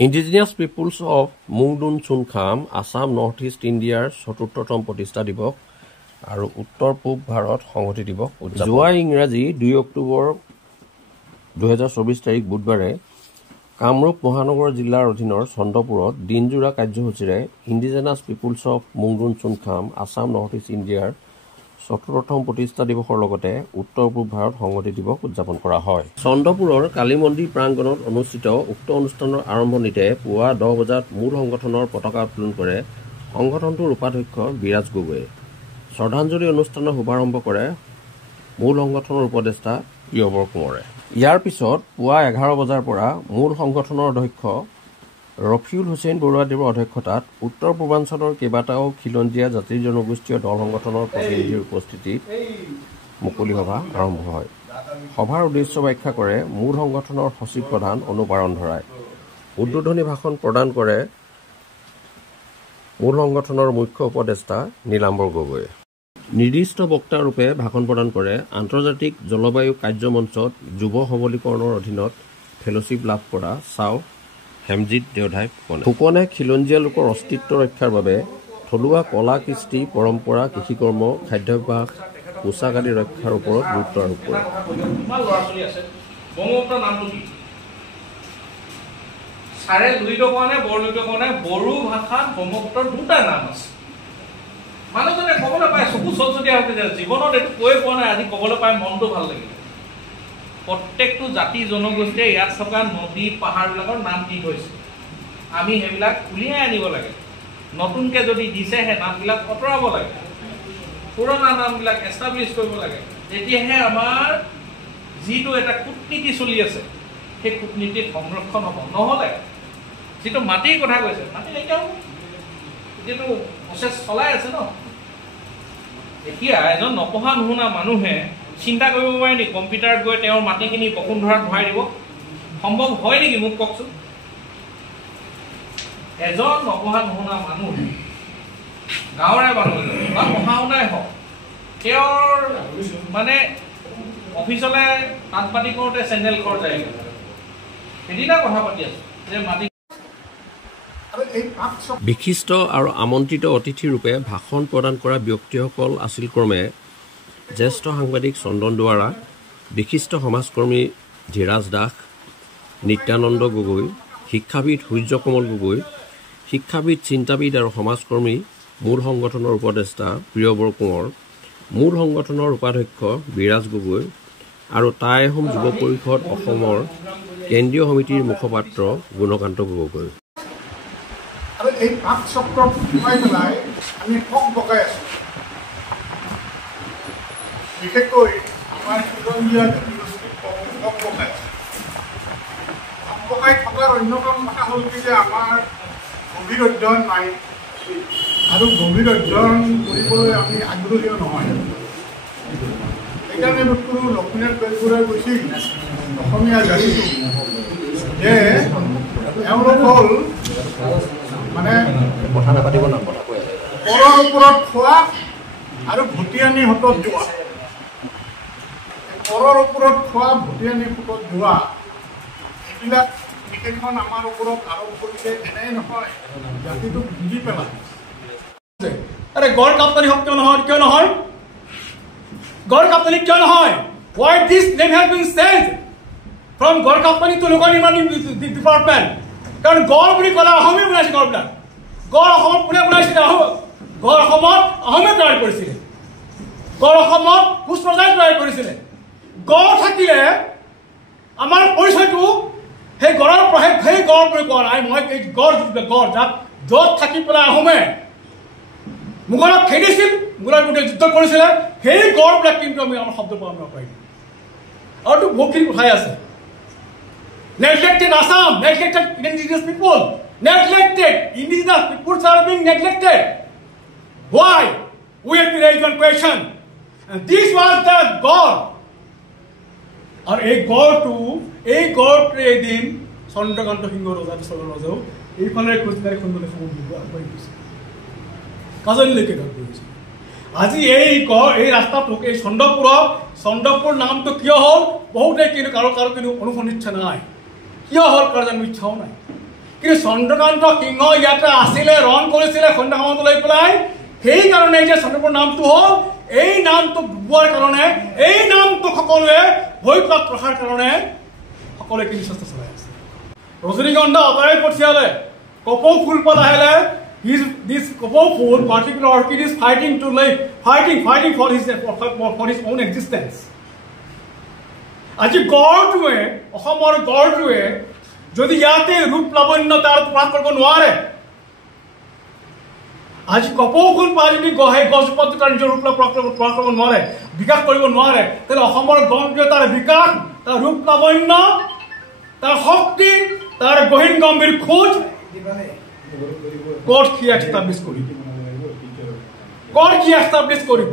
Indigenous Peoples of Mungdun Chunkham, Assam Northeast Indiaৰ ৪ৰ্থতম প্ৰতিষ্ঠা দিৱস আৰু উত্তৰ পূব ভাৰত সংহতি দিৱস যোৱা ইংৰাজী ২ অক্টোবৰ ২০২৪ তাৰিখ বুধবাৰে কামৰূপ মহানগৰ জিলাৰ অধীনৰ চন্দ্ৰপুৰত দিনজোৰা কাৰ্যসূচীৰে indigenous peoples of Mungdun Chunkham Assam North East ইণ্ডিয়াৰ ৪ৰ্থতম প্ৰতিষ্ঠা দিৱসৰ লগতে উত্তৰ পূব ভাৰত সংহতি দিৱস উদযাপন কৰা হয়। চন্দ্ৰপুৰৰ কালী মন্দিৰ প্ৰাংগণত অনুষ্ঠিত উক্ত অনুষ্ঠানৰ আৰম্ভণিতে পুৱা ১০ বজাত মূল সংগঠনৰ পতাকা উত্তোলন কৰে সংগঠনটোৰ উপাধ্যক্ষ বিৰাজ গগৈয়ে। শ্ৰদ্ধাঞ্জলি অনুষ্ঠানৰ শুভাৰম্ভ কৰে মূল সংগঠনৰ উপদেষ্টা প্ৰিয়বৰ কোঁৱৰে। ইয়াৰ পিছত পুৱা ১১ বজাৰ পৰা মূল সংগঠনৰ অধ্যক্ষ ৰফিউল হুছেইন বৰুৱাদেৱৰ অধ্যক্ষতাত উত্তৰ পূৰ্বাঞ্চলৰ কেইবাটাও খিলঞ্জীয়া জাতি জনগোষ্ঠীয় দল সংগঠনৰ প্ৰতিনিধিৰ উপস্থিতিত মুকলি সভা আৰম্ভ হয়। সভাৰ উদ্দেশ্য ব্যাখ্যা কৰে মূল সংগঠনৰ সচিব প্ৰধান অনুপাৰণ ধৰাই। উদ্বোধনী ভাষণ প্ৰদান কৰে মূল সংগঠনৰ মুখ্য উপদেষ্টা নীলাম্বৰ গগৈয়ে। নিৰ্দিষ্ট বক্তাৰূপে ভাষণ প্ৰদান কৰে আন্তৰ্জাতিক জলবায়ু কাৰ্যমঞ্চত যুৱ সবলীকৰণৰ অধীনত ফেলোশ্বিপ লাভ কৰা চাও হেমজিৎ দেওধাই ফুকনে খিলঞ্জীয়া লোকৰ অস্তিত্ব ৰক্ষাৰ বাবে থলুৱা কলা কৃষ্টি পৰম্পৰা কৃষিকৰ্ম খাদ্যাভ্যাস পোচাক আদি ৰক্ষাৰ ওপৰত গুৰুত্ব আৰোপ কৰে। বড়ো ভাষাত ব্ৰহ্মপুত্ৰৰ দুটা নাম আছে। মানুহজনে ক'বলৈ পায় চকু চলচলীয়া হৈছে যে জীৱনত এইটো কৈ পোৱা নাই, আজি ক'বলৈ পাই মনটো ভাল লাগিল। প্ৰত্যেকটো জাতি জনগোষ্ঠীয়ে ইয়াত থকা নদী পাহাৰবিলাকৰ নাম কি হৈছে আমি সেইবিলাক উলিয়াই আনিব লাগে। নতুনকৈ যদি দিছে সেই নামবিলাক আঁতৰাব লাগে, পুৰণা নামবিলাক এষ্টাব্লিছ কৰিব লাগে। তেতিয়াহে আমাৰ যিটো এটা কূটনীতি চলি আছে সেই কূটনীতিত সংৰক্ষণ হ'ব। নহ'লে যিটো মাটিৰ কথা কৈছে, মাটি নাইকিয়া হ'ব। যিটো প্ৰচেছ চলাই আছে ন, এতিয়া এজন নপঢ়া নুশুনা মানুহে চিন্তা কৰিব পাৰে নেকি কম্পিউটাৰত গৈ তেওঁৰ মাটিখিনি বসুন্ধৰাত ভৰাই দিব? সম্ভৱ হয় নেকি মোক কওকচোন? এজন নপঢ়া নুশুনা মানুহ, গাঁৱৰে মানুহ বা পঢ়া শুনাই হওক, তেওঁৰ মানে অফিচলৈ তাঁত পাতি কৰোঁতে চেণ্ডেল কৰ যায়। সেইদিনা কথা পাতি আছো যে মাটি বিশিষ্ট আৰু আমন্ত্ৰিত অতিথিৰূপে ভাষণ প্ৰদান কৰা ব্যক্তিসকল আছিল ক্ৰমে জ্যেষ্ঠ সাংবাদিক চন্দন দুৱাৰা, বিশিষ্ট সমাজকৰ্মী ধীৰাজ দাস, নিত্যানন্দ গগৈ, শিক্ষাবিদ সূৰ্যকমল গগৈ, শিক্ষাবিদ চিন্তাবিদ আৰু সমাজকৰ্মী মূল সংগঠনৰ উপদেষ্টা প্ৰিয়বৰ কোঁৱৰ, মূল সংগঠনৰ উপাধ্যক্ষ বিৰাজ গগৈ আৰু টাই আহোম যুৱ পৰিষদ অসমৰ কেন্দ্ৰীয় সমিতিৰ মুখপাত্ৰ গুণকান্ত গগৈ। আৰু এই পাক চক্ৰত সোমাই পেলাই আমি ঠগ বকাই আছোঁ। বিশেষকৈ আমাৰ খিলঞ্জীয়া জাতিগোষ্ঠীক ঠগ বকাই আছোঁ। ঠগ বকাই থকাৰ অন্যতম কথা হ'ল কি যে আমাৰ গভীৰ অধ্যয়ন নাই আৰু গভীৰ অধ্যয়ন কৰিবলৈ আমি আগ্ৰহীও নহয়। সেইকাৰণে বস্তুটো লক্ষ্মীনাথ বেজবৰুৱাই কৈছিল অসমীয়া জাতিটো যে এওঁলোক হ'ল মানে পৰৰ ওপৰত খোৱা আৰু ভটিয়ানী হাতত যোৱা। পৰৰ ওপৰত খোৱা ভটিয়ানী হাতত যোৱা এইবিলাক বিশেষণ আমাৰ ওপৰত আৰোপ কৰিছে। এনেই নহয়, জাতিটোক বুজি পেলাই আৰে গড় কাপ্তানি হওক কিয় নহয়, কিয় নহয় গড় কাপ্তানি কিয় নহয়? Why this name has been changed from গড় কাপ্তানি to লোক নিৰ্মাণ ডিপাৰ্টমেণ্ট? কাৰণ গড় বুলি ক'লে অসমে বনাইছে। গড়বিলাক গড় অসমত কোনে বনাইছিলে? গড় অসমত অসমে তৈয়াৰ কৰিছিলে। গড় অসমত কোচ ৰজাই তৈয়াৰ কৰিছিলে। গড় থাকিলে আমাৰ পৰিচয়টো সেই গড়ৰ সেই গড় বুলি কোৱা নাই। মই এই গড় গড় য'ত থাকি পেলাই আহোমে মোগলক খেদিছিল, মোগলৰ বিৰুদ্ধে যুদ্ধ কৰিছিলে, সেই গড়বিলাক কিন্তু আমি আমাৰ শব্দ পালন নকৰিম। আৰুতো বহুতখিনি কথাই আছে। Neglected Assam, neglected indigenous people, neglected indigenous peoples are being neglected. Why? We have to raise one question, and this was the God. और एक गौर to एदिन चंद्रकांत सिंह रजा रजाও এইফালে খোজকাঢ়ি সুন্দৰ আগবাঢ়ি গৈছে, কাজলীলৈকে গৈছে। আজি এই ৰাস্তাটোক এই চন্দ্ৰপুৰ নামটো কিয় হ'ল বহুতে কিন্তু কাৰো কিন্তু অনুসন্ধিৎসা নাই। কিয় হ'ল কাৰণ ইচ্ছাও নাই। কিন্তু চন্দ্ৰকান্ত সিংহ ইয়াতে আছিলে, ৰণ কৰিছিলে সন্ধ্যা সময়ত লৈ পেলাই। সেইকাৰণে যে চন্দ্ৰপুৰ নামটো হ'ল, এই নামটো ডুবোৱাৰ কাৰণে, এই নামটো সকলোৱে ভয় কৰাত ৰখাৰ কাৰণে সকলোৱে কিন্তু চেষ্টা চলাই আছে। ৰজনীগন্ধা আঁতৰাই পঠিয়ালে, কপৌ ফুল পাত আহিলে, this কপৌ ফুল particular orchid is fighting for his own existence. আজি গড়টোৱে, অসমৰ গড়টোৱে যদি ইয়াতে ৰূপ লাৱণ্য তাৰ প্ৰকাশ কৰিব নোৱাৰে, আজি কপৌ ফুল পাই যদি গছজোপাটো তাৰ নিজৰ ৰূপ প্ৰকাশ কৰিব নোৱাৰে, বিকাশ কৰিব নোৱাৰে, তেতিয়াহ'লে অসমৰ গড়টোৱে তাৰ বিকাশ, তাৰ ৰূপ লাৱণ্য, তাৰ শক্তি, তাৰ গহীন গম্ভীৰ খোজ ক'ত কি এষ্টাব্লিছ কৰিব।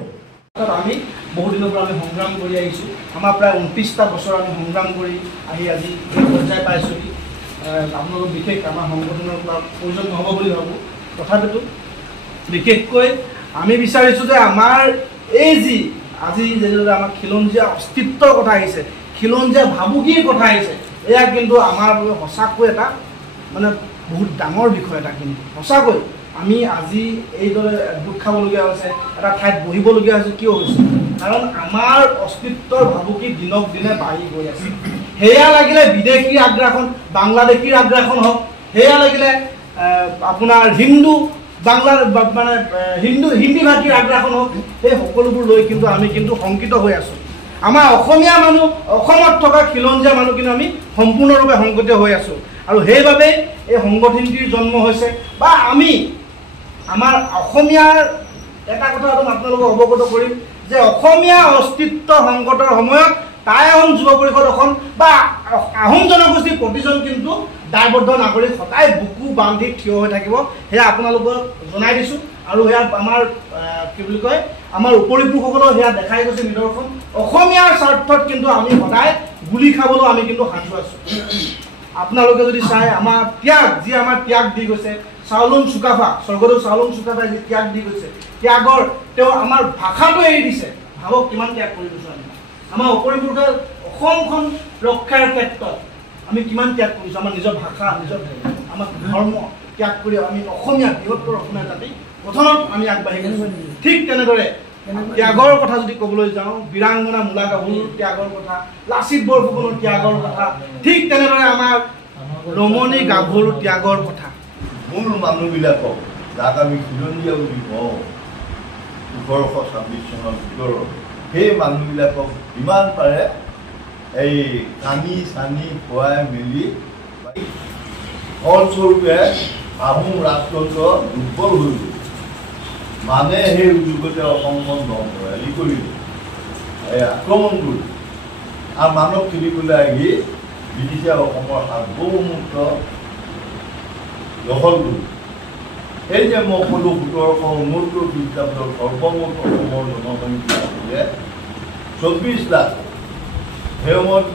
আমি বহুদিনৰ পৰা আমি সংগ্ৰাম কৰি আহিছোঁ। আমাৰ প্ৰায় 29টা বছৰ আমি সংগ্ৰাম কৰি আহি আজি এই পৰ্যায় পাইছোঁহি। আপোনালোক বিশেষ আমাৰ সংগঠনৰ পৰা প্ৰয়োজন নহ'ব বুলি ভাবোঁ। তথাপিতো বিশেষকৈ আমি বিচাৰিছোঁ যে আমাৰ এই যি আজি যিদৰে আমাৰ খিলঞ্জীয়া অস্তিত্বৰ কথা আহিছে, খিলঞ্জীয়া ভাবুকিৰ কথা আহিছে, এয়া কিন্তু আমাৰ বাবে সঁচাকৈ এটা মানে বহুত ডাঙৰ বিষয় এটা। কিন্তু সঁচাকৈ আমি আজি এইদৰে দুখ খাবলগীয়া হৈছে, এটা ঠাইত বহিবলগীয়া হৈছে। কিয় হৈছে? কাৰণ আমাৰ অস্তিত্বৰ ভাবুকি দিনক দিনে বাঢ়ি গৈ আছে। সেয়া লাগিলে বিদেশীৰ আগ্ৰাসন, বাংলাদেশীৰ আগ্ৰাসন হওক, সেয়া লাগিলে আপোনাৰ বাংলাৰ মানে হিন্দী ভাষীৰ আগ্ৰাসন হওক, সেই সকলোবোৰ লৈ কিন্তু আমি কিন্তু শংকিত হৈ আছোঁ। আমাৰ অসমীয়া মানুহ, অসমত থকা খিলঞ্জীয়া মানুহ কিন্তু আমি সম্পূৰ্ণৰূপে শংকিত হৈ আছোঁ। আৰু সেইবাবে এই সংগঠনটিৰ জন্ম হৈছে। বা আমি আমাৰ অসমীয়াৰ এটা কথা আপোনালোকক অৱগত কৰিম যে অসমীয়া অস্তিত্ব সংকটৰ সময়ত টাই আহোম যুৱ পৰিষদ অসম বা আহোম জনগোষ্ঠীৰ প্ৰতিজন কিন্তু দায়বদ্ধ নাগৰিক সদায় বুকু বান্ধি থিয় হৈ থাকিব, সেয়া আপোনালোকক জনাই দিছোঁ। আৰু সেয়া আমাৰ কি বুলি কয়, আমাৰ উপৰিপুৰুষসকলেও সেয়া দেখাই গৈছে নিদৰ্শন। অসমীয়াৰ স্বাৰ্থত কিন্তু আমি সদায় গুলি খাবলৈও আমি কিন্তু সাজু আছোঁ। আপোনালোকে যদি চাই আমাৰ ত্যাগ দি গৈছে, চাওলুং চুকাফা, স্বৰ্গদেউ চাওলুং চুকাফাই যি ত্যাগ দি গৈছে, ত্যাগৰ তেওঁ আমাৰ ভাষাটো এৰি দিছে। ভাবক কিমান ত্যাগ কৰি গৈছোঁ আমি। আমাৰ উপৰিপুৰুষে অসমখন ৰক্ষাৰ ক্ষেত্ৰত আমি কিমান ত্যাগ কৰিছোঁ। আমাৰ নিজৰ ভাষা, নিজৰ আমাৰ ধৰ্ম ত্যাগ কৰি আমি অসমীয়া, বৃহত্তৰ অসমীয়া জাতি গঠনত আমি আগবাঢ়ি গৈছোঁ। ঠিক তেনেদৰে ত্যাগৰ কথা যদি ক'বলৈ যাওঁ, বীৰাংগনা মূলা গাভৰুৰ ত্যাগৰ কথা, লাচিত বৰফুকনৰ ত্যাগৰ কথা, ঠিক তেনেদৰে আমাৰ ৰমণী গাভৰুৰ ত্যাগৰ কথা। মূল মানুহবিলাকক যাক আমি খিলঞ্জীয়া বুলি কওঁ 1826 চনৰ ভিতৰত, সেই মানুহবিলাকক যিমান পাৰে এই কানি চানি খুৱাই মেলি ফলস্বৰূপে আহোম ৰাজতন্ত্ৰ দুৰ্বল হৈ গ'ল। মানে সেই উদ্যোগতে অসমখন হেৰি কৰিলে, আক্ৰমণ কৰিলে আৰু মানৱ খেলিবলৈ আহি ব্ৰিটিছে অসমৰ সাৰ্বভৌমত্ব দখল কৰিলে। এই যে মই ক'লোঁ 1769 খ্ৰীষ্টাব্দৰ সৰ্বমুঠ অসমৰ জনসংখ্যা আছিলে 24 লাখ। সেই সময়ত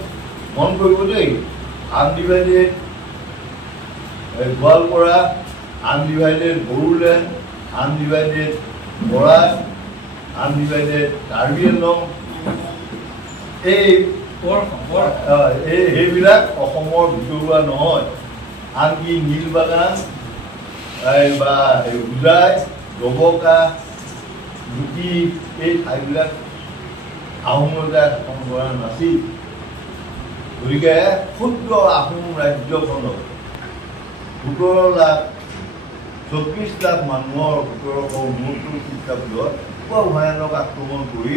মন কৰিব দেই, undivided Goalpara, undivided Bodoland, undivided Barak, undivided Karbi Anglong, সেইবিলাক অসমৰ ভিতৰুৱা নহয়। আনকি নীলবাগান বা হোজাই, ডবকা, গুটি, এই ঠাইবিলাক আহোম ৰজাই শাসন কৰা নাছিল। গতিকে ক্ষুদ্ৰ আহোম ৰাজ্যখনত 17 লাখ 24 লাখ মানুহৰ 1769 খ্ৰীষ্টাব্দত বৰ ভয়ানক আক্ৰমণ কৰি,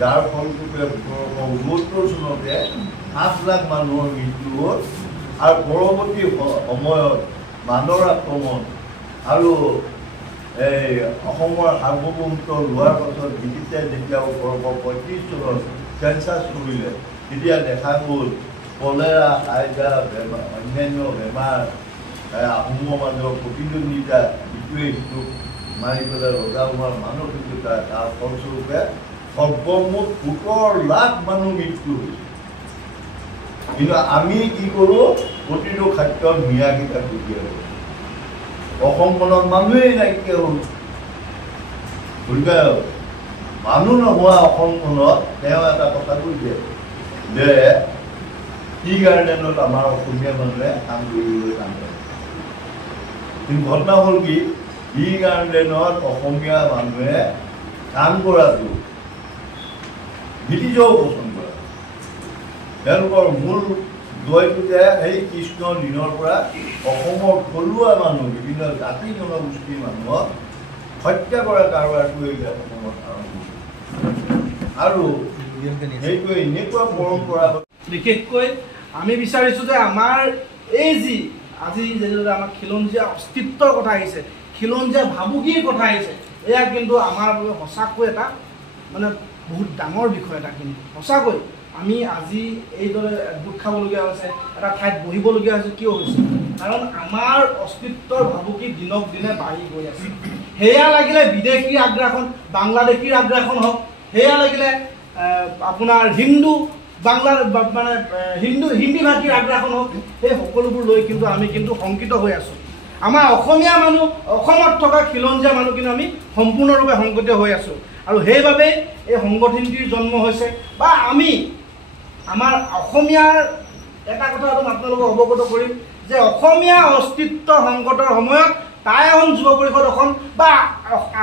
যাৰ ফলস্বৰূপে 1769 চনতে 8 লাখ মানুহৰ মৃত্যু হ'ল। আৰু পৰৱৰ্তী সময়ত বানৰ আক্ৰমণ আৰু এই অসমৰ সাৰ্বভৌমত্ব লোৱাৰ পাছত ব্ৰিটিছে যেতিয়া 1835 চনত চেঞ্চাছ কৰিলে, তেতিয়া দেখা গ'ল কলেৰা, হাইজা, বেমাৰ, অন্যান্য বেমাৰ, আহোমৰ মাজৰ প্ৰতিদ্বন্দ্বিতা, ইটোৱে সিটোক মাৰি পেলাই ৰজা হোৱাৰ মানসিকতা, তাৰ ফলস্বৰূপে সৰ্বমুঠ 17 লাখ মানুহ মৃত্যু হৈছে। কিন্তু আমি কি কৰোঁ, প্ৰতিটো খাদ্যত মিয়াকেইটা পঠিয়াই দিওঁ। অসমখনত মানুহেই নাইকিয়া হ'ল। গতিকে মানুহ নোহোৱা অসমখনত তেওঁ এটা কথা কৈছে যে টি গাৰ্ডেনত আমাৰ অসমীয়া মানুহে কাম কৰিবলৈ কাম কৰে। কিন্তু ঘটনা হ'ল কি ই গাৰ্ডেনত অসমীয়া মানুহে কাম কৰাটো ব্ৰিটিছৰো পচন্দ কৰা তেওঁলোকৰ মূল জয়টো যে সেই কৃষ্ণৰ দিনৰ পৰা অসমৰ থলুৱা মানুহ বিভিন্ন জাতি জনগোষ্ঠীৰ মানুহক হত্যা কৰা কাৰবাৰটো এতিয়া অসমত আৰম্ভ আৰু সেইটো এনেকুৱা পৰম্পৰা বিশেষকৈ আমি বিচাৰিছোঁ যে আমাৰ এই যি আজি যেনেদৰে আমাৰ খিলঞ্জীয়া অস্তিত্বৰ কথা আহিছে খিলঞ্জীয়া ভাবুকিৰ কথা আহিছে এয়া কিন্তু আমাৰ বাবে সঁচাকৈ এটা মানে বহুত ডাঙৰ বিষয় এটা কিন্তু সঁচাকৈ আমি আজি এইদৰে দুখ খাবলগীয়া হৈছে এটা ঠাইত বহিবলগীয়া হৈছে কিয় হৈছে কাৰণ আমাৰ অস্তিত্বৰ ভাবুকি দিনক দিনে বাঢ়ি গৈ আছে সেয়া লাগিলে বিদেশী আগ্ৰাসন বাংলাদেশীৰ আগ্ৰাসন হওক সেয়া লাগিলে আপোনাৰ হিন্দু বাংলাৰ মানে হিন্দী ভাষীৰ আগ্ৰাসন হওক সেই সকলোবোৰ লৈ কিন্তু আমি কিন্তু শংকিত হৈ আছোঁ আমাৰ অসমীয়া মানুহ অসমত থকা খিলঞ্জীয়া মানুহ কিন্তু আমি সম্পূৰ্ণৰূপে শংকিত হৈ আছোঁ আৰু সেইবাবে এই সংগঠনটিৰ জন্ম হৈছে বা আমি আমাৰ অসমীয়াৰ এটা কথা আপোনালোকক অৱগত কৰিম যে অসমীয়া অস্তিত্ব সংকটৰ সময়ত টাই আহোম যুৱ পৰিষদ অসম বা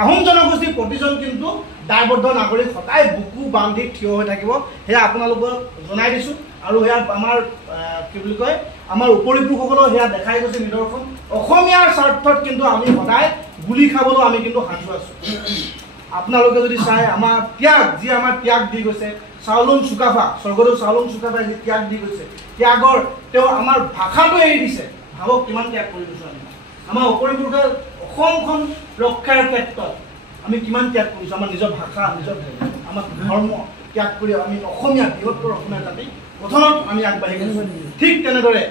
আহোম জনগোষ্ঠীৰ প্ৰতিজন কিন্তু দায়বদ্ধ নাগৰিক সদায় বুকু বান্ধি থিয় হৈ থাকিব সেয়া আপোনালোকক জনাই দিছোঁ আৰু সেয়া আমাৰ কি বুলি কয় আমাৰ উপৰিপুৰুষসকলেও সেয়া দেখাই গৈছে নিদৰ্শন অসমীয়াৰ স্বাৰ্থত কিন্তু আমি সদায় গুলি খাবলৈ আমি কিন্তু সাজু আছোঁ আপোনালোকে যদি চাই আমাৰ ত্যাগ যি আমাৰ ত্যাগ দি গৈছে চাউলুং চুকাফা স্বৰ্গদেউ চাউলুং চুকাফাই যি ত্যাগ দি গৈছে ত্যাগৰ তেওঁ আমাৰ ভাষাটো এৰি দিছে ভাবক কিমান ত্যাগ কৰি গৈছোঁ আমি আমাৰ উপৰিপুৰুষে অসমখন ৰক্ষাৰ ক্ষেত্ৰত আমি কিমান ত্যাগ কৰিছোঁ আমাৰ নিজৰ ভাষা নিজৰ আমাৰ ধৰ্ম ত্যাগ কৰি আমি অসমীয়া বৃহত্তৰ অসমীয়া জাতি গঠনত আমি আগবাঢ়ি গৈছোঁ ঠিক তেনেদৰে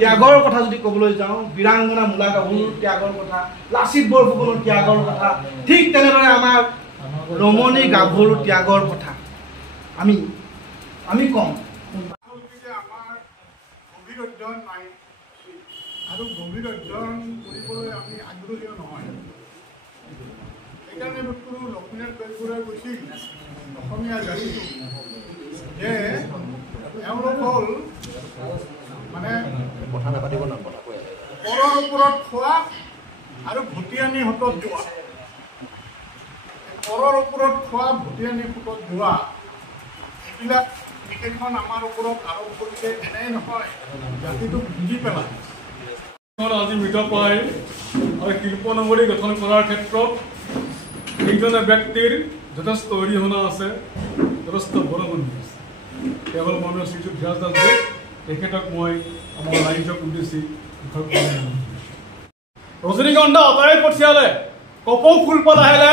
ত্যাগৰ কথা যদি ক'বলৈ যাওঁ বীৰাংগনা মূলা গাভৰুৰ ত্যাগৰ কথা লাচিত বৰফুকনৰ ত্যাগৰ কথা ঠিক তেনেদৰে আমাৰ ৰমণী গাভৰুৰ ত্যাগৰ কথা আমি কম আমাৰ গভীৰ অধ্যয়ন নাই আৰু গভীৰ অধ্যয়ন কৰিবলৈ আমি আগ্ৰহীও নহয় সেইকাৰণে বস্তুটো লক্ষ্মীনাথ বেজবৰুৱাই কৈছিল অসমীয়া জাতিটো যে এওঁলোক হ'ল মানে কথা নাপাতিব না কথা কৈ পৰৰ ওপৰত খোৱা আৰু ভটিয়ানী হাতত যোৱা পৰৰ ওপৰত খোৱা ভটিয়ানী হাতত যোৱা এইবিলাক বিশেষখন আমাৰ ওপৰত আৰোপ কৰিছে এনেই নহয় জাতিটোক বুজি পেলায় আজি মৃতপ্ৰায় আৰু শিল্প নগৰী গঠন কৰাৰ ক্ষেত্ৰত এইজনে ব্যক্তিৰ যথেষ্ট অৰিহণা আছে যথেষ্ট বৰঙণি আছে তেওঁ হ'ল মাননীয় শ্ৰীযুত ধ্যাস দাসদেৱ তেখেতক মই আমাৰ ৰাইজক উদ্দেশ্যি ৰজনীগন্ধা আঁতৰাই পঠিয়ালে কপৌ ফুল পাত আহিলে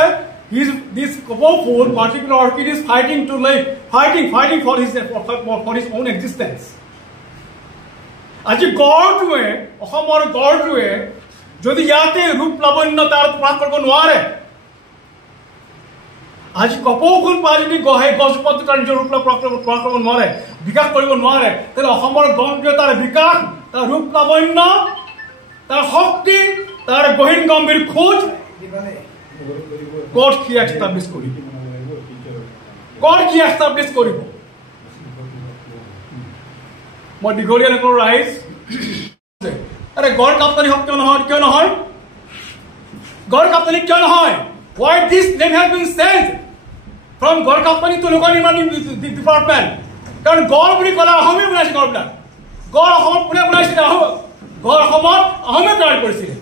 this কপৌ ফুল particular orchid is fighting to live fighting for his own existence আজি গড়টোৱে অসমৰ গড়টোৱে যদি ইয়াতে ৰূপ লাৱণ্য তাৰ প্ৰকাশ কৰিব নোৱাৰে আজি কপৌ ফুল পাই যদি গছজোপাটো তাৰ নিজৰ ৰূপ প্ৰকাশ কৰিব নোৱাৰে বিকাশ কৰিব নোৱাৰে তেতিয়াহ'লে অসমৰ গড়টোৱে তাৰ বিকাশ তাৰ ৰূপ লাৱণ্য তাৰ শক্তি তাৰ গহীন গম্ভীৰ খোজ ক'ত কি এষ্টাব্লিছ কৰিব মই দীঘলীয়া নকৰোঁ ৰাইজ আৰে গড় কাপ্তানি হওক কিয় নহয় গড় কাপ্তানি কিয় নহয় why this name has been changed from গড় কাপ্তানি to লোক নিৰ্মাণ ডিপাৰ্টমেণ্ট কাৰণ গড় বুলি ক'লে অসমে বনাইছে গড়বিলাক গড় অসমত কোনে বনাইছিলে গড় অসমত অসমে তৈয়াৰ কৰিছিলে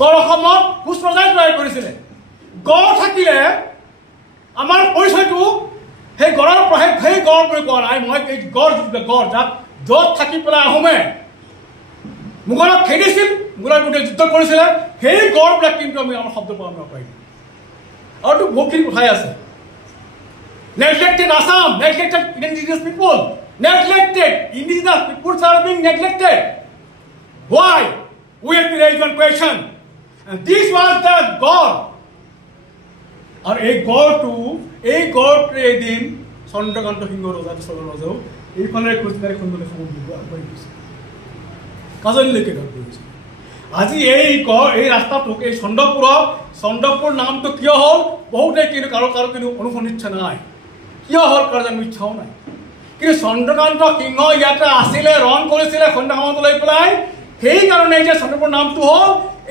গড় অসমত কোচ ৰজাই তৈয়াৰ কৰিছিলে গড় থাকিলে আমাৰ পৰিচয়টো সেই গড়ৰ সেই গড় বুলি কোৱা নাই মই এই গড় যাত য'ত থাকি পেলাই আহোমে মোগলক খেদিছিল মোগলৰ বিৰুদ্ধে যুদ্ধ কৰিছিলে সেই গড়বিলাক কিন্তু আমি আমাৰ শব্দ পৰা নাপাইছোঁ আৰু বহুতখিনি কথাই আছে neglected Assam neglected indigenous people are being neglected why we have to raise one question and this was the God আর এই গড়টোৱে এদিন চন্দ্ৰকান্ত সিংহ ৰজাও এইফালে খোজকাঢ়ি সুন্দৰ আগবাঢ়ি গৈছে কাজলীলৈকে গৈছে আজি এই ৰাস্তাটোক এই চন্দ্ৰপুৰ নামটো কিয় হ'ল বহুতে কিন্তু কাৰো কিন্তু অনুসন্ধিৎসা নাই কিয় হ'ল কাৰো জানো ইচ্ছাও নাই কিন্তু চন্দ্ৰকান্ত সিংহ ইয়াতে আছিলে ৰণ কৰিছিলে সন্ধ্যা সময়ত লৈ পেলাই সেইকাৰণে যে চন্দ্ৰপুৰ নামটো হ'ল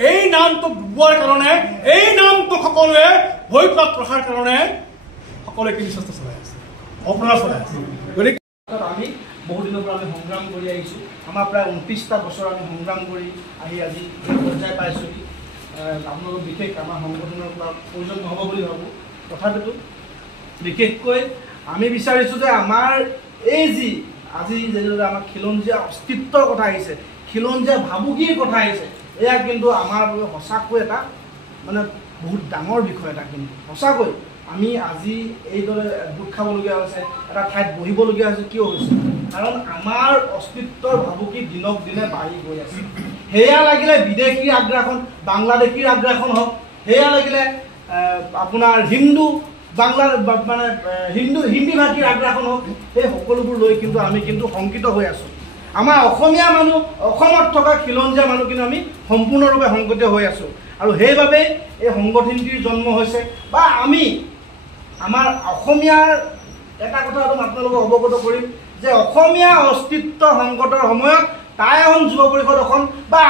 এই নামটো ডুবোৱাৰ কাৰণে, এই নামটো সকলোৱে ভয়ত ৰখাৰ কাৰণে সকলোৱে কিন্তু চেষ্টা চলাই আছে, অপৰাধ চলাই আছে। গতিকে আমি বহুদিনৰ পৰা আমি সংগ্ৰাম কৰি আহিছোঁ। আমাৰ প্ৰায় 29টা বছৰ আমি সংগ্ৰাম কৰি আহি আজি এই পৰ্যায় পাইছোঁহি। আপোনালোক বিশেষ আমাৰ সংগঠনৰ পৰা প্ৰয়োজন নহ'ব বুলি ভাবোঁ। তথাপিতো বিশেষকৈ আমি বিচাৰিছোঁ যে আমাৰ এই যি আজি যেনেদৰে আমাৰ খিলঞ্জীয়া অস্তিত্বৰ কথা আহিছে, খিলঞ্জীয়া ভাবুকিৰ কথা আহিছে, এয়া কিন্তু আমাৰ বাবে সঁচাকৈ এটা মানে বহুত ডাঙৰ বিষয় এটা। কিন্তু সঁচাকৈ আমি আজি এইদৰে গোট খাবলগীয়া হৈছে, এটা ঠাইত বহিবলগীয়া হৈছে। কিয় হৈছে? কাৰণ আমাৰ অস্তিত্বৰ ভাবুকি দিনক দিনে বাঢ়ি গৈ আছে। সেয়া লাগিলে বিদেশীৰ আগ্ৰাসন, বাংলাদেশীৰ আগ্ৰাসন হওক, সেয়া লাগিলে আপোনাৰ হিন্দু মানে হিন্দী ভাষীৰ আগ্ৰাসন হওক, সেই সকলোবোৰ লৈ কিন্তু আমি কিন্তু শংকিত হৈ আছোঁ। আমাৰ অসমীয়া মানুহ, অসমত থকা খিলঞ্জীয়া মানুহ কিন্তু আমি সম্পূৰ্ণৰূপে শংকিত হৈ আছোঁ। আৰু সেইবাবেই এই সংগঠনটিৰ জন্ম হৈছে। বা আমি আমাৰ অসমীয়াৰ এটা কথা আপোনালোকক অৱগত কৰিম যে অসমীয়া অস্তিত্ব সংকটৰ সময়ত টাই আহোম যুৱ পৰিষদ অসম বা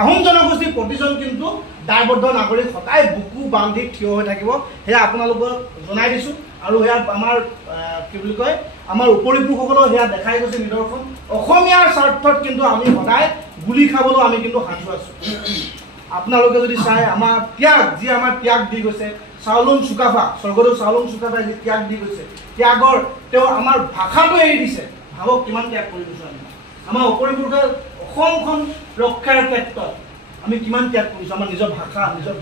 আহোম জনগোষ্ঠীৰ প্ৰতিজন কিন্তু দায়বদ্ধ নাগৰিক সদায় বুকু বান্ধি থিয় হৈ থাকিব, সেয়া আপোনালোকক জনাই দিছোঁ। আৰু সেয়া আমাৰ কি বুলি কয়, আমাৰ উপৰিপুৰুষসকলেও সেয়া দেখাই গৈছে নিদৰ্শন। অসমীয়াৰ স্বাৰ্থত কিন্তু আমি সদায় গুলি খাবলৈও আমি কিন্তু সাজু আছোঁ। আপোনালোকে যদি চাই আমাৰ ত্যাগ, যি আমাৰ ত্যাগ দি গৈছে, চাওলুং চুকাফা, স্বৰ্গদেউ চাওলুং চুকাফাই যি ত্যাগ দি গৈছে, ত্যাগৰ তেওঁ আমাৰ ভাষাটো এৰি দিছে। ভাবক কিমান ত্যাগ কৰি গৈছোঁ আমি। আমাৰ উপৰিপুৰুষে অসমখন ৰক্ষাৰ ক্ষেত্ৰত আমি কিমান ত্যাগ কৰিছোঁ। আমাৰ নিজৰ ভাষা, নিজৰ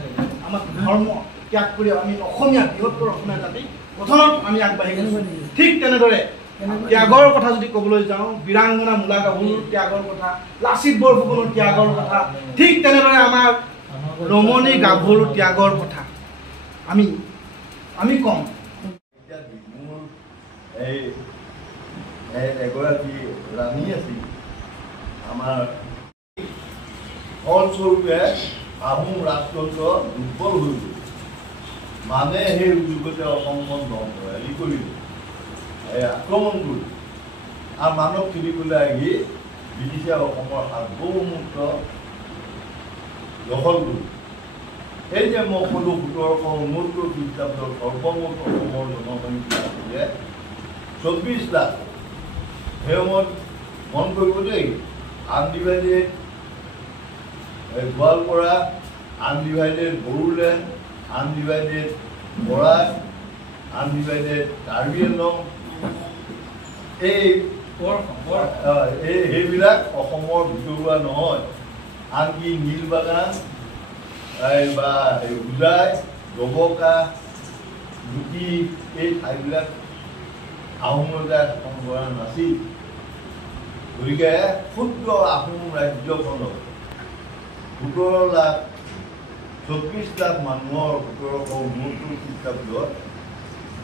আমাৰ ধৰ্ম ত্যাগ কৰি আমি অসমীয়া, বৃহত্তৰ অসমীয়া জাতি গঠনত আমি আগবাঢ়ি গৈছোঁ। ঠিক তেনেদৰে ত্যাগৰ কথা যদি ক'বলৈ যাওঁ, বীৰাংগনা মূলা গাভৰুৰ ত্যাগৰ কথা, লাচিত বৰফুকনৰ ত্যাগৰ কথা, ঠিক তেনেদৰে আমাৰ ৰমণী গাভৰুৰ ত্যাগৰ কথা আমি কম। এগৰাকী ৰাণী আছিল আমাৰ, ফলস্বৰূপে আহোম ৰাজতন্ত্ৰ দুৰ্বল হৈ গ'ল। মানে সেই যুগতে অসমখন ধ্বংসী কৰিলে, আক্ৰমণ কৰিলে। আৰু মানৱ খেলিবলৈ আহি ব্ৰিটিছে অসমৰ সাৰ্বভৌমত্ব দখল কৰিলে। এই যে মই ক'লোঁ 1769 খ্ৰীষ্টাব্দৰ সৰ্বমুঠ অসমৰ জনসংখ্যা আছিলে 24 লাখ। সেই সময়ত মন কৰিব দেই, undivided Goalpara, undivided Bodoland, undivided Barak, undivided Karbi Anglong, সেইবিলাক অসমৰ ভিতৰুৱা নহয়। আনকি নীলবাগান বা হোজাই, ডবকা, গুটি, এই ঠাইবিলাক আহোম ৰজাই শাসন কৰা নাছিল। গতিকে ক্ষুদ্ৰ আহোম ৰাজ্যখনত 17 লাখ 24 লাখ মানুহৰ 1769 খ্ৰীষ্টাব্দত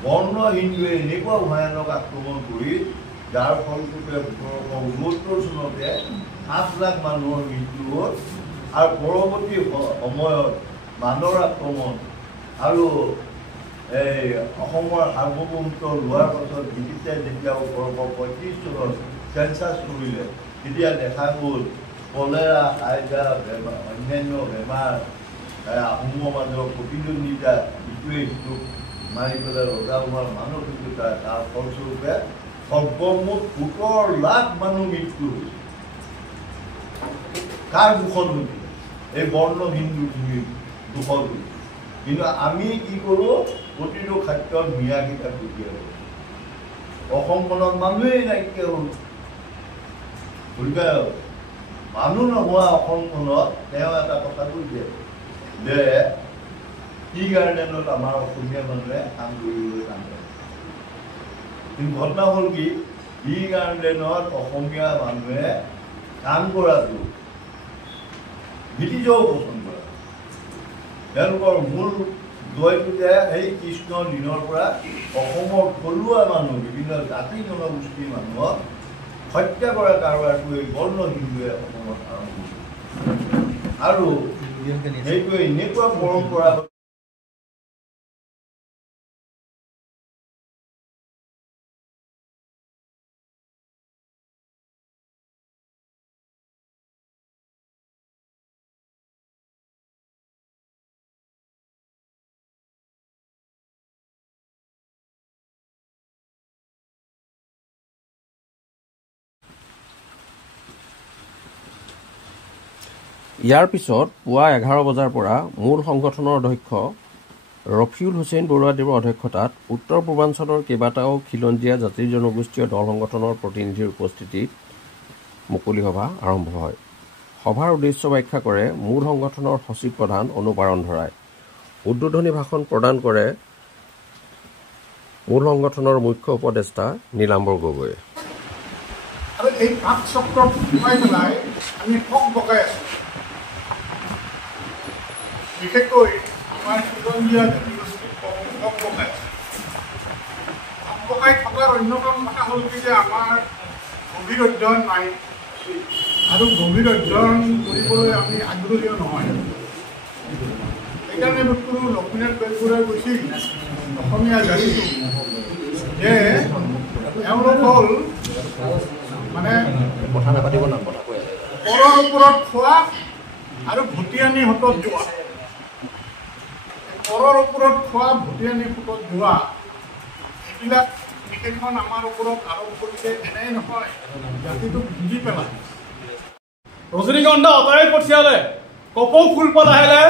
বৰ্ণ হিন্দুৱে এনেকুৱা ভয়ানক আক্ৰমণ কৰি, যাৰ ফলস্বৰূপে 1769 চনতে 8 লাখ মানুহৰ মৃত্যু হ'ল। আৰু পৰৱৰ্তী সময়ত বানৰ আক্ৰমণ আৰু এই অসমৰ সাৰ্বভৌমত্ব লোৱাৰ পাছত ব্ৰিটিছে যেতিয়া 1835 চনত চেঞ্চাছ কৰিলে, তেতিয়া দেখা গ'ল কলেৰা, হাইজা, বেমাৰ, অন্যান্য বেমাৰ, আহোমৰ মাজৰ প্ৰতিদ্বন্দ্বিতা, ইটোৱে সিটোক মাৰি পেলাই ৰজা হোৱাৰ মানসিকতা, তাৰ ফলস্বৰূপে সৰ্বমুঠ 17 লাখ মানুহ মৃত্যু হৈছে। কাৰ দুখত হৈছিল? এই বৰ্ণ হিন্দুখিনিৰ দুখত হৈছিল। কিন্তু আমি কি কৰোঁ, প্ৰতিটো ক্ষেত্ৰত মিয়াকেইটা পঠিয়াই অসমখনত মানুহেই নাইকিয়া হ'ল। গতিকে মানুহ নোহোৱা অসমখনত তেওঁ এটা কথা কৈছে যে টি গাৰ্ডেনত আমাৰ অসমীয়া মানুহে কাম কৰিবলৈ কাম কৰে। কিন্তু ঘটনা হ'ল কি, টি গাৰ্ডেনত অসমীয়া মানুহে কাম কৰাটো ব্ৰিটিছেও পচন্দ কৰে। তেওঁলোকৰ মূল জয়টো যে সেই কৃষ্ণৰ দিনৰ পৰা অসমৰ থলুৱা মানুহ, বিভিন্ন জাতি জনগোষ্ঠীৰ মানুহক হত্যা কৰা কাৰবাৰটো এই বৰ্ণ হিন্দুৱে অসমত আৰম্ভ কৰিছে। আৰু সেইটো এনেকুৱা পৰম্পৰা ইয়াৰ পিছত পুৱা 11 বজাৰ পৰা মূল সংগঠনৰ অধ্যক্ষ ৰফিউল হুছেইন বৰুৱাদেৱৰ অধ্যক্ষতাত উত্তৰ পূৰ্বাঞ্চলৰ কেইবাটাও খিলঞ্জীয়া জাতি জনগোষ্ঠীয় দল সংগঠনৰ প্ৰতিনিধিৰ উপস্থিতিত মুকলি সভা আৰম্ভ হয়। সভাৰ উদ্দেশ্য ব্যাখ্যা কৰে মূল সংগঠনৰ সচিব প্ৰধান অনুপাৰণ ধৰাই। উদ্বোধনী ভাষণ প্ৰদান কৰে মূল সংগঠনৰ মুখ্য উপদেষ্টা নীলাম্বৰ গগৈয়ে। আৰু এই পাঁচ চক্ৰত সোমাই পেলাই আমি ঠগ বকাই আছোঁ। বিশেষকৈ আমাৰ খিলঞ্জীয়া জাতিগোষ্ঠীক ঠগ বকাই আছে। ঠগ বকাই থকাৰ অন্যতম কথা হ'ল কি যে আমাৰ গভীৰ অধ্যয়ন নাই আৰু গভীৰ অধ্যয়ন কৰিবলৈ আমি আগ্ৰহীও নহয়। সেইকাৰণে কোনো লক্ষ্মীনাথ বেজবৰুৱাই কৈছিল অসমীয়া জাতিটো যে এওঁলোক হ'ল মানে পৰৰ ওপৰত খোৱা আৰু ভটিয়ানী হাতত যোৱা। পৰৰ ওপৰত খোৱা ভটিয়ানী হাতত যোৱা এইবিলাক বিশেষখন আমাৰ ওপৰত আৰোপ কৰিছে। এনেই নহয়, জাতিটোক বুজি পেলাই ৰজনীগন্ধা আঁতৰাই পঠিয়ালে, কপৌ ফুল পাত আহিলে,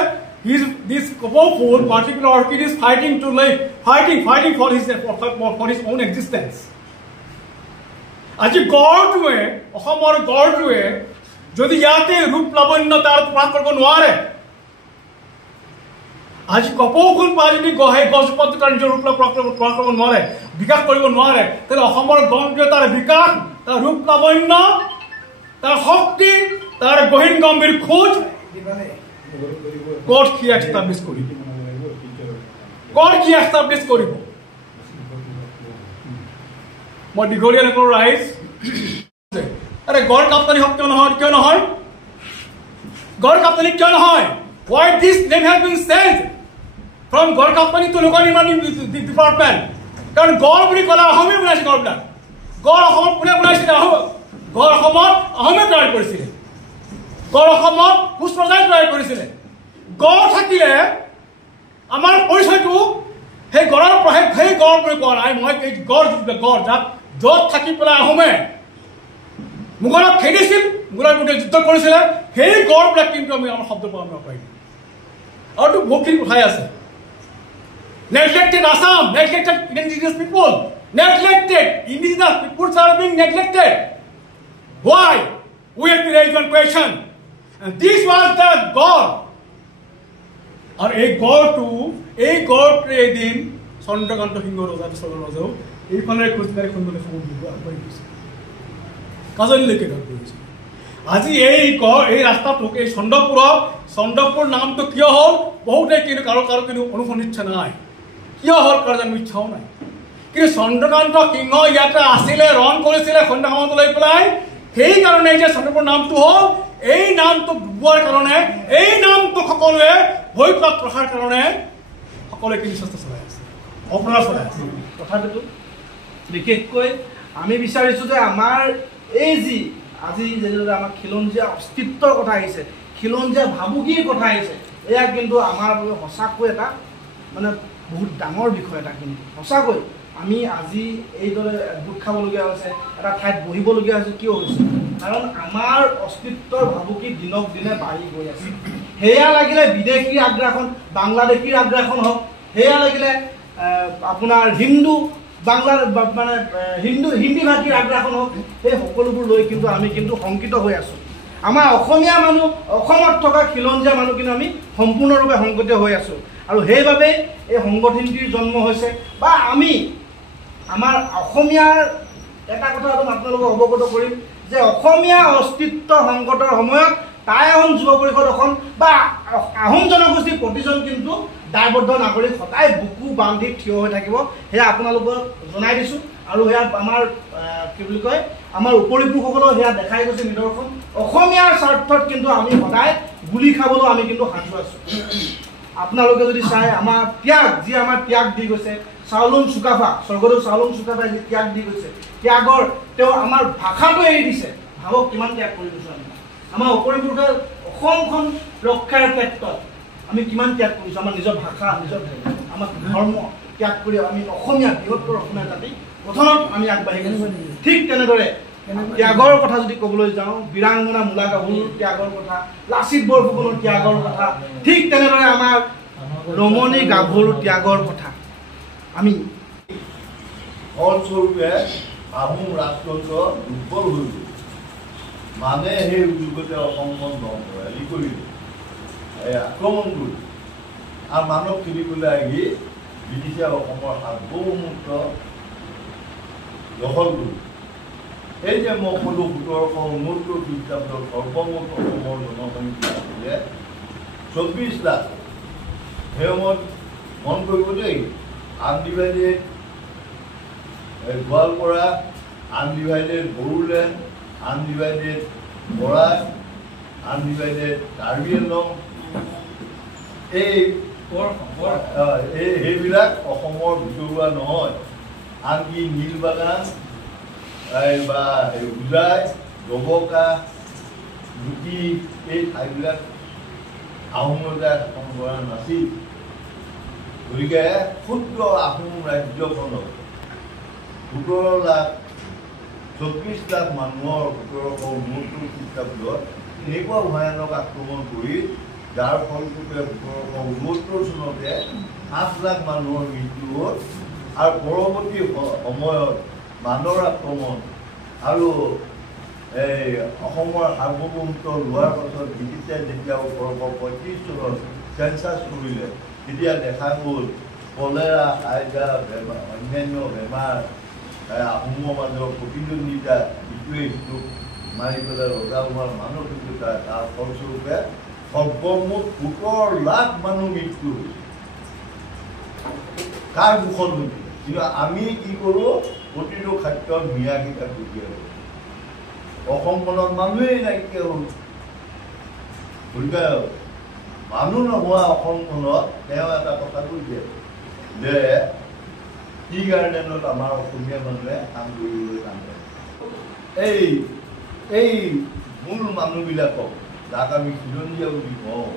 this কপৌ ফুল particular orchid is fighting to live, fighting for his own existence. আজি গড়টোৱে, অসমৰ গড়টোৱে যদি ইয়াতে ৰূপ লাৱণ্য তাৰ প্ৰকাশ কৰিব নোৱাৰে, আজি কপৌ ফুল পাই যদি গছজোপাটো তাৰ নিজৰ ৰূপ প্ৰকাশ কৰিব নোৱাৰে, বিকাশ কৰিব নোৱাৰে, তেতিয়াহ'লে অসমৰ গড়টোৱে তাৰ বিকাশ, তাৰ ৰূপ লাৱণ্য, তাৰ শক্তি, তাৰ গহীন গম্ভীৰ খোজ ক'ত কি এষ্টাব্লিছ কৰিব? ক'ত কি এষ্টাব্লিছ কৰিব? মই দীঘলীয়া নকৰোঁ ৰাইজ। আৰে গড় কাপ্তানি হওক কিয় নহয়? কিয় নহয়? গড় কাপ্তানি কিয় নহয়? Why this name has been changed from গড় কাপ্তানি to লোক নিৰ্মাণ ডিপাৰ্টমেণ্ট? কাৰণ গড় বুলি ক'লে আহোমে বনাইছে গড়বিলাক। গড় অসমত কোনে বনাইছিলে? গড় অসমত আহোমে তৈয়াৰ কৰিছিলে। গড় অসমত কোচ ৰজাই তৈয়াৰ কৰিছিলে। গড় থাকিলে আমাৰ পৰিচয়টো সেই গড়ৰ সেই গড় বুলি কোৱা নাই। মই এই গড় য'ত থাকি পেলাই আহোমে মোগলক খেদিছিল, মোগলৰ বিৰুদ্ধে যুদ্ধ কৰিছিলে, সেই গড়বিলাক কিন্তু আমি আমাৰ শব্দ পালন নকৰিম। আৰুতো বহুতখিনি কথাই আছে। Neglected Assam, neglected indigenous people, neglected indigenous peoples are being neglected. Why? We have to raise one question. And this was the God. আৰু এই গড়টো এদিন চন্দ্ৰকান্ত সিংহ ৰজাও এইফালে খোজকাঢ়ি সুন্দৰ আগবাঢ়ি গৈছে, কাজলীলৈকে গৈছে। আজি এই ৰাস্তাটোক এই চন্দ্ৰপুৰ নামটো কিয় হ'ল? বহুতে কিন্তু কাৰো কিন্তু অনুসন্ধিৎসা নাই। কিয় হ'ল কাৰো জানো ইচ্ছাও নাই। কিন্তু চন্দ্ৰকান্ত সিংহ ইয়াতে আছিলে, ৰণ কৰিছিলে সন্ধ্যা সময়ত লৈ পেলাই। সেইকাৰণে যে চন্দ্ৰপুৰ নামটো হ'ল, এই নামটো ডুবোৱাৰ কাৰণে, এই নামটো সকলোৱে ভয় ৰখাৰ কাৰণে সকলোৱে কিন্তু চেষ্টা চলাই আছে, অপৰাধ চলাই আছে। তথাপিতো বিশেষকৈ আমি বিচাৰিছোঁ যে আমাৰ এই আজি যেনেদৰে আমাৰ খিলঞ্জীয়া অস্তিত্বৰ কথা আহিছে, খিলঞ্জীয়া ভাবুকিৰ কথা আহিছে, এয়া কিন্তু আমাৰ বাবে সঁচাকৈ এটা মানে বহুত ডাঙৰ বিষয় এটা। কিন্তু সঁচাকৈ আমি আজি এইদৰে গোট খাবলগীয়া হৈছে, এটা ঠাইত বহিবলগীয়া হৈছে। কিয় হৈছে? কাৰণ আমাৰ অস্তিত্বৰ ভাবুকি দিনক দিনে বাঢ়ি গৈ আছে। সেয়া লাগিলে বিদেশীৰ আগ্ৰাসন, বাংলাদেশীৰ আগ্ৰাসন হওক, সেয়া লাগিলে আপোনাৰ হিন্দী ভাষীৰ আগ্ৰাসন হওক, সেই সকলোবোৰ লৈ কিন্তু আমি কিন্তু শংকিত হৈ আছোঁ। আমাৰ অসমীয়া মানুহ, অসমত থকা খিলঞ্জীয়া মানুহ কিন্তু আমি সম্পূৰ্ণৰূপে শংকিত হৈ আছোঁ। আৰু সেইবাবেই এই সংগঠনটিৰ জন্ম হৈছে। বা আমি আমাৰ অসমীয়াৰ এটা কথা আপোনালোকক অৱগত কৰিম যে অসমীয়া অস্তিত্ব সংকটৰ সময়ত টাই আহোম যুৱ পৰিষদ অসম বা আহোম জনগোষ্ঠীৰ প্ৰতিজন কিন্তু দায়বদ্ধ নাগৰিক সদায় বুকু বান্ধি থিয় হৈ থাকিব। সেয়া আপোনালোকক জনাই দিছোঁ। আৰু সেয়া আমাৰ কি বুলি কয়, আমাৰ উপৰিপুৰুষসকলেও সেয়া দেখাই গৈছে নিদৰ্শন। অসমীয়াৰ স্বাৰ্থত কিন্তু আমি সদায় গুলি খাবলৈ আমি কিন্তু সাজু আছোঁ। আপোনালোকে যদি চাই আমাৰ ত্যাগ দি গৈছে, চাওলুং চুকাফা, স্বৰ্গদেউ চাওলুং চুকাফাই যি ত্যাগ দি গৈছে, তেওঁ আমাৰ ভাষাটো এৰি দিছে। ভাবক কিমান ত্যাগ কৰি গৈছোঁ আমি। আমাৰ উপৰিপুৰুষে অসমখন ৰক্ষাৰ ক্ষেত্ৰত আমি কিমান ত্যাগ কৰিছোঁ। আমাৰ নিজৰ ভাষা, নিজৰ আমাৰ ধৰ্ম ত্যাগ কৰি আমি অসমীয়া বৃহত্তৰ অসমীয়া জাতি গঠনত আমি আগবাঢ়ি গৈছোঁ। ঠিক তেনেদৰে ত্যাগৰ কথা যদি ক'বলৈ যাওঁ, বীৰাংগনা মূলা গাভৰুৰ ত্যাগৰ কথা, লাচিত বৰফুকনৰ ত্যাগৰ কথা, ঠিক তেনেদৰে আমাৰ ৰমণী গাভৰুৰ ত্যাগৰ কথা আমি ফলস্বৰূপে আহোম ৰাজতন্ত্ৰ দুৰ্বল হৈ গ'ল। মানে সেই যুগতে অসমখন ধ্বংসী কৰিলে, আক্ৰমণ কৰিলে আৰু মানৱ খেলিবলৈ আহি ব্ৰিটিছে অসমৰ সাৰ্বভৌমত্ব দখল কৰিলে। এই যে মই ক'লো 1769 খ্ৰীষ্টাব্দৰ সৰ্বমুঠ অসমৰ জনসংখ্যা আছিলে 24 লাখ। সেই সময়ত মন কৰিব দেই, undivided Goalpara, undivided Bodoland, undivided Barak, undivided Karbi Anglong, সেইবিলাক অসমৰ ভিতৰুৱা নহয়। আনকি নীলবাগান বা উজাই, ডবকা, গুটি, এই ঠাইবিলাক আহোম ৰজাই শাসন কৰা নাছিল। গতিকে ক্ষুদ্ৰ আহোম ৰাজ্যখনত 17 লাখ 24 লাখ মানুহৰ 1769 খ্ৰীষ্টাব্দত এনেকুৱা ভয়ানক আক্ৰমণ কৰি, যাৰ ফলস্বৰূপে 1769 চনতে 8 লাখ মানুহৰ মৃত্যু হ'ল। আৰু পৰৱৰ্তী সময়ত বানৰ আক্ৰমণ আৰু এই অসমৰ সাৰ্বভৌমত্ব লোৱাৰ পাছত ব্ৰিটিছে যেতিয়া 1835 চনত চেঞ্চাছ কৰিলে, তেতিয়া দেখা গ'ল কলেৰা, কাইজা, বেমাৰ, অন্যান্য বেমাৰ, আহোমৰ মাজৰ প্ৰতিদ্বন্দ্বিতা, ইটোৱে সিটোক মাৰি পেলাই ৰজা হোৱাৰ মানসিকতা, তাৰ ফলস্বৰূপে সৰ্বমুঠ 17 লাখ মানুহ মৃত্যু হৈছে। কাৰ মুখত হৈছিল? কিন্তু আমি কি কৰোঁ, প্ৰতিটো ক্ষেত্ৰত মিয়াগীতা পঠিয়াব। অসমখনত মানুহেই নাইকিয়া হ'ল। গতিকে মানুহ নোহোৱা অসমখনত তেওঁ এটা কথা কৈছে যে টি গাৰ্ডেনত আমাৰ অসমীয়া মানুহে কাম কৰিবলৈ টানে। এই মূল মানুহবিলাকক, যাক আমি খিলঞ্জীয়া বুলি কওঁ,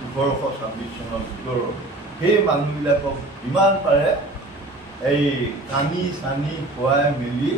1826 চনৰ ভিতৰত, সেই মানুহবিলাকক যিমান পাৰে এই কানি চানি খুৱাই মেলি